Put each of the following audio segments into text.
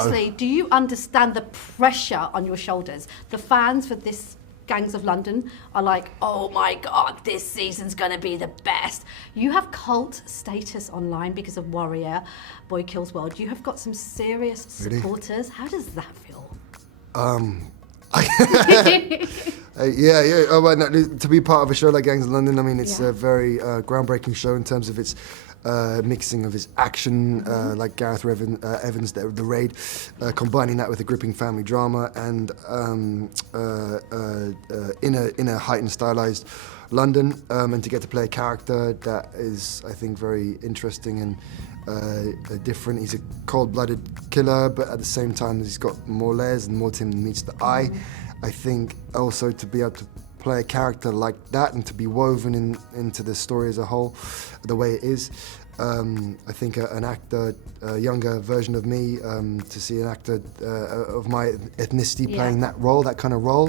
Honestly, do you understand the pressure on your shoulders? The fans for this Gangs of London are like, oh my God, this season's gonna be the best. You have cult status online because of Warrior, Boy Kills World. You have got some serious supporters. How does that feel? Yeah. Oh, well, no, to be part of a show like Gangs of London, I mean, it's a very groundbreaking show in terms of its mixing of his action, like Gareth Evans, the Raid, combining that with a gripping family drama, and in a heightened, stylized London, and to get to play a character that is, I think, very interesting and different. He's a cold-blooded killer, but at the same time, he's got more layers and more to him than meets the eye. I think also to be able to play a character like that and to be woven into the story as a whole, the way it is. I think an actor, a younger version of me, to see an actor of my ethnicity playing that role, that kind of role.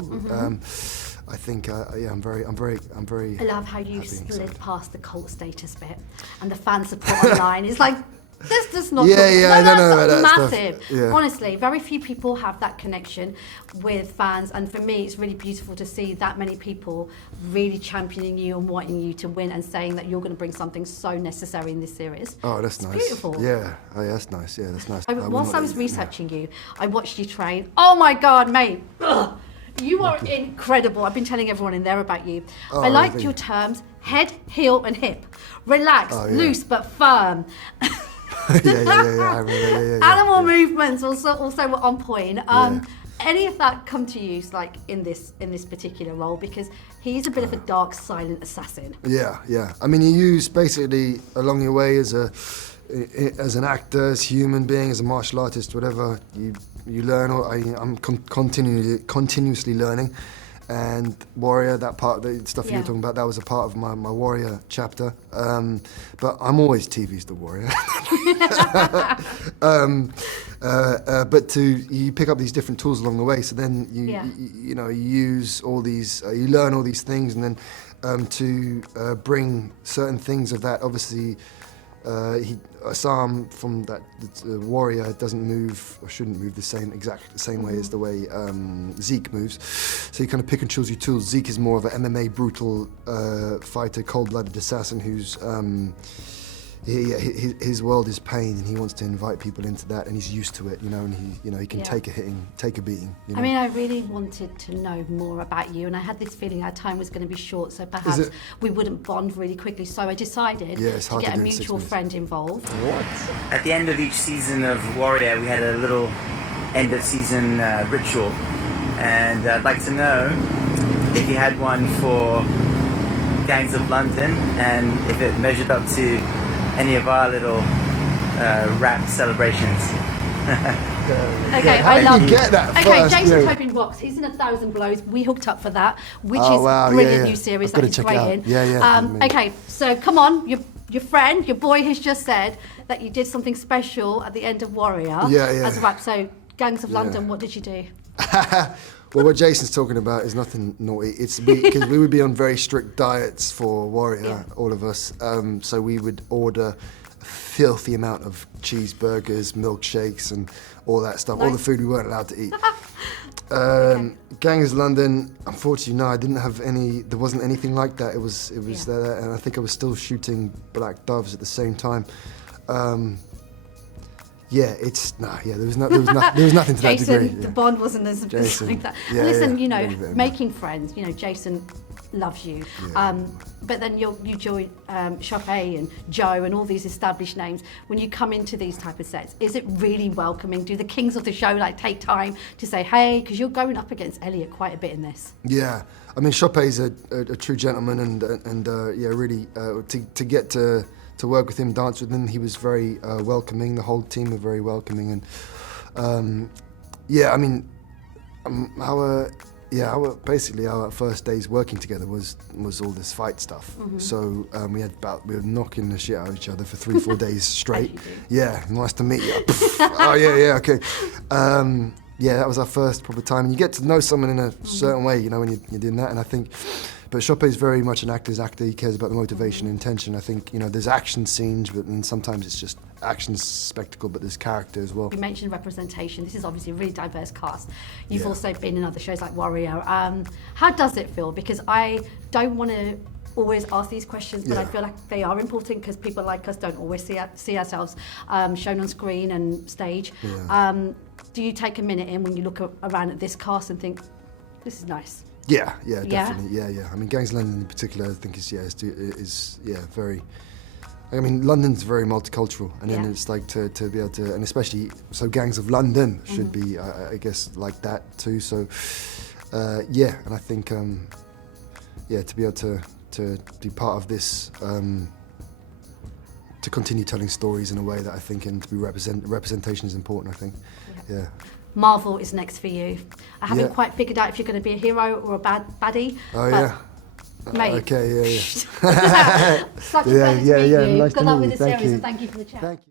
I think, I'm very. I love how you slid past the cult status bit and the fan support online. It's like, this does not. That's massive. Yeah. Honestly, very few people have that connection with fans, and for me, it's really beautiful to see that many people really championing you and wanting you to win and saying that you're going to bring something so necessary in this series. Oh, that's nice. Beautiful. Yeah. Oh, yeah, that's nice. Yeah, that's nice. Whilst I was researching you, I watched you train. Oh my God, mate. Ugh. You are incredible. I've been telling everyone in there about you. I liked your terms: head, heel, and hip. Relaxed, loose but firm. Animal movements also were on point. Any of that come to you like in this particular role, because he's a bit of a dark, silent assassin. Yeah. I mean, you use basically along your way as an actor, as a human being, as a martial artist, whatever you learn. I'm continuously learning. And Warrior, that part, the stuff you were talking about, that was a part of my Warrior chapter. But I'm always TV's the Warrior. But you pick up these different tools along the way. So then you use all these, you learn all these things, and then to bring certain things of that. Obviously, Assam from that Warrior doesn't move or shouldn't move the same way as the way Zeke moves. So you kind of pick and choose your tools. Zeke is more of an MMA brutal fighter, cold-blooded assassin who's his world is pain, and he wants to invite people into that, and he's used to it, and he can take a beating. I mean, I really wanted to know more about you, and I had this feeling our time was going to be short, so perhaps we wouldn't bond really quickly. So I decided to get a mutual friend involved. What? At the end of each season of Warrior, we had a little end of season ritual, and I'd like to know if you had one for Gangs of London, and if it measured up to any of our little rap celebrations. Okay, I love get that. Okay, Jason Tobin rocks. He's in 1,000 Blows. We hooked up for that, which is a brilliant new series that he's great in. Okay, so come on, your friend, your boy has just said that you did something special at the end of Warrior as a rap. So Gangs of London, what did you do? Well, what Jason's talking about is nothing naughty. It's because we would be on very strict diets for Warrior, all of us. So we would order a filthy amount of cheeseburgers, milkshakes, and all that stuff. All the food we weren't allowed to eat. Gangs of London, unfortunately, no, I didn't have any. There wasn't anything like that. It was there, and I think I was still shooting Black Doves at the same time. There was nothing to that degree. The bond wasn't as like that. Listen, making friends. Jason loves you, but then you join Ṣọpẹ and Joe and all these established names. When you come into these type of sets, is it really welcoming? Do the kings of the show take time to say, hey, because you're going up against Elliot quite a bit in this? Yeah, I mean, Ṣọpẹ's a true gentleman, and really to get to work with him, dance with him, he was very welcoming. The whole team were very welcoming, and our first days working together was all this fight stuff. So we were knocking the shit out of each other for 3-4 days straight. Yeah, nice to meet you. Okay. That was our first proper time, and you get to know someone in a certain way, when you're doing that, and I think. But Ṣọpẹ is very much an actor's actor. He cares about the motivation and intention. I think, there's action scenes, but then sometimes it's just action spectacle, but there's character as well. You mentioned representation. This is obviously a really diverse cast. You've Yeah. also been in other shows like Warrior. How does it feel? Because I don't want to always ask these questions, but I Yeah. feel like they are important because people like us don't always see ourselves shown on screen and stage. Yeah. Do you take a minute in when you look around at this cast and think, this is nice? Yeah, Yeah? definitely. Yeah. I mean, Gangs of London in particular, I think is very. I mean, London's very multicultural, and then Yeah. it's like to be able to, and especially so Gangs of London should be, I guess, like that too. So, and I think, to be able to be part of this, to continue telling stories in a way that I think, and to be representation is important. I think, yeah. Marvel is next for you. I haven't Yeah. quite figured out if you're going to be a hero or a baddie. Oh but yeah. Mate. Okay. Yeah. Such a pleasure to meet you. Yeah. Good Nice to luck meet with you. the Thank series you. and thank you for the chat. Thank you.